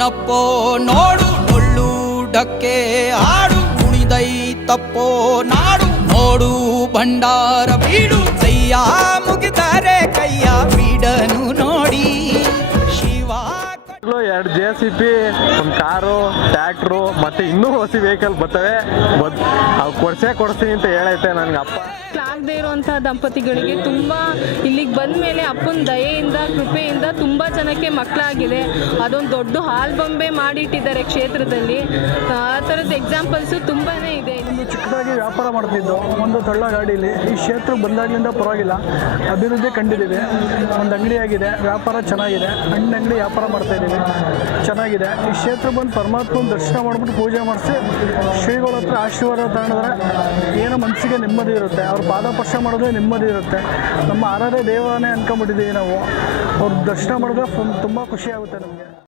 ನಪ್ಪೋ ನೋಡು ಡೊಳ್ಳುಡಕ್ಕೆ ಆಡು ಕುಣಿದೈತಪ್ಪೋ ನಾಡು ನೋಡು ಭಂಡಾರ ಬೀಡು ಕೈಯ ಮುಗಿದರೆ ಕೈಯ ಬಿಡನು ನೋಡಿ ಶಿವ. 2 JCB, ಒಂದು ಕಾರು, ಟ್ರ್ಯಾಕ್ಟ್ರು ಮತ್ತೆ ಇನ್ನೂ ಹೊಸ ವೆಹಿಕಲ್ ಬರ್ತವೆ. ಅವು ಕೊಡ್ಸ್ತೀನಿ ಅಂತ ಹೇಳೈತೆ ನನಗೆ ಅಪ್ಪ. ಆಗದೆ ಇರುವಂಥ ದಂಪತಿಗಳಿಗೆ ತುಂಬ ಇಲ್ಲಿಗೆ ಬಂದ ಮೇಲೆ ಅಪ್ಪನ ದಯೆಯಿಂದ ಕೃಪೆಯಿಂದ ತುಂಬ ಜನಕ್ಕೆ ಮಕ್ಕಳಾಗಿದೆ. ಅದೊಂದು ದೊಡ್ಡ ಹಾಲ್ ಬೊಂಬೆ ಮಾಡಿಟ್ಟಿದ್ದಾರೆ ಕ್ಷೇತ್ರದಲ್ಲಿ. ಆ ಥರದ ಎಕ್ಸಾಂಪಲ್ಸು ತುಂಬಾ ಇದೆ. ಒಂದು ಚಿಕ್ಕದಾಗಿ ವ್ಯಾಪಾರ ಮಾಡ್ತಿದ್ದು ಒಂದು ತಳ್ಳ ಗಾಡೀಲಿ ಈ ಕ್ಷೇತ್ರಕ್ಕೆ ಬಂದಾಗಲಿಂದ ಪರವಾಗಿಲ್ಲ ಅಭಿವೃದ್ಧಿ ಕಂಡಿದ್ದೀವಿ. ಒಂದು ಅಂಗಡಿ ಆಗಿದೆ, ವ್ಯಾಪಾರ ಚೆನ್ನಾಗಿದೆ, ಹಣ್ಣು ಅಂಗಡಿ ವ್ಯಾಪಾರ ಮಾಡ್ತಾ ಇದ್ದೀವಿ, ಚೆನ್ನಾಗಿದೆ. ಈ ಕ್ಷೇತ್ರ ಬಂದು ಪರಮಾತ್ಮನ ದರ್ಶನ ಮಾಡಿಬಿಟ್ಟು ಪೂಜೆ ಮಾಡಿಸಿ ಶ್ರೀಗಳ ಹತ್ರ ಆಶೀರ್ವಾದ ತಗೊಂಡ್ರೆ ಏನೋ ಮನಸ್ಸಿಗೆ ನೆಮ್ಮದಿ ಇರುತ್ತೆ. ಅವ್ರ ಪಾದಸ್ಪರ್ಶ ಮಾಡೋದೇ ನೆಮ್ಮದಿ ಇರುತ್ತೆ. ನಮ್ಮ ಆರಾಧ್ಯ ದೇವನೇ ಅನ್ಕೊಂಡ್ಬಿಟ್ಟಿದ್ದೀವಿ ನಾವು. ಅವ್ರ ದರ್ಶನ ಮಾಡಿದ್ರೆ ತುಂಬ ಖುಷಿ ಆಗುತ್ತೆ ನಮಗೆ.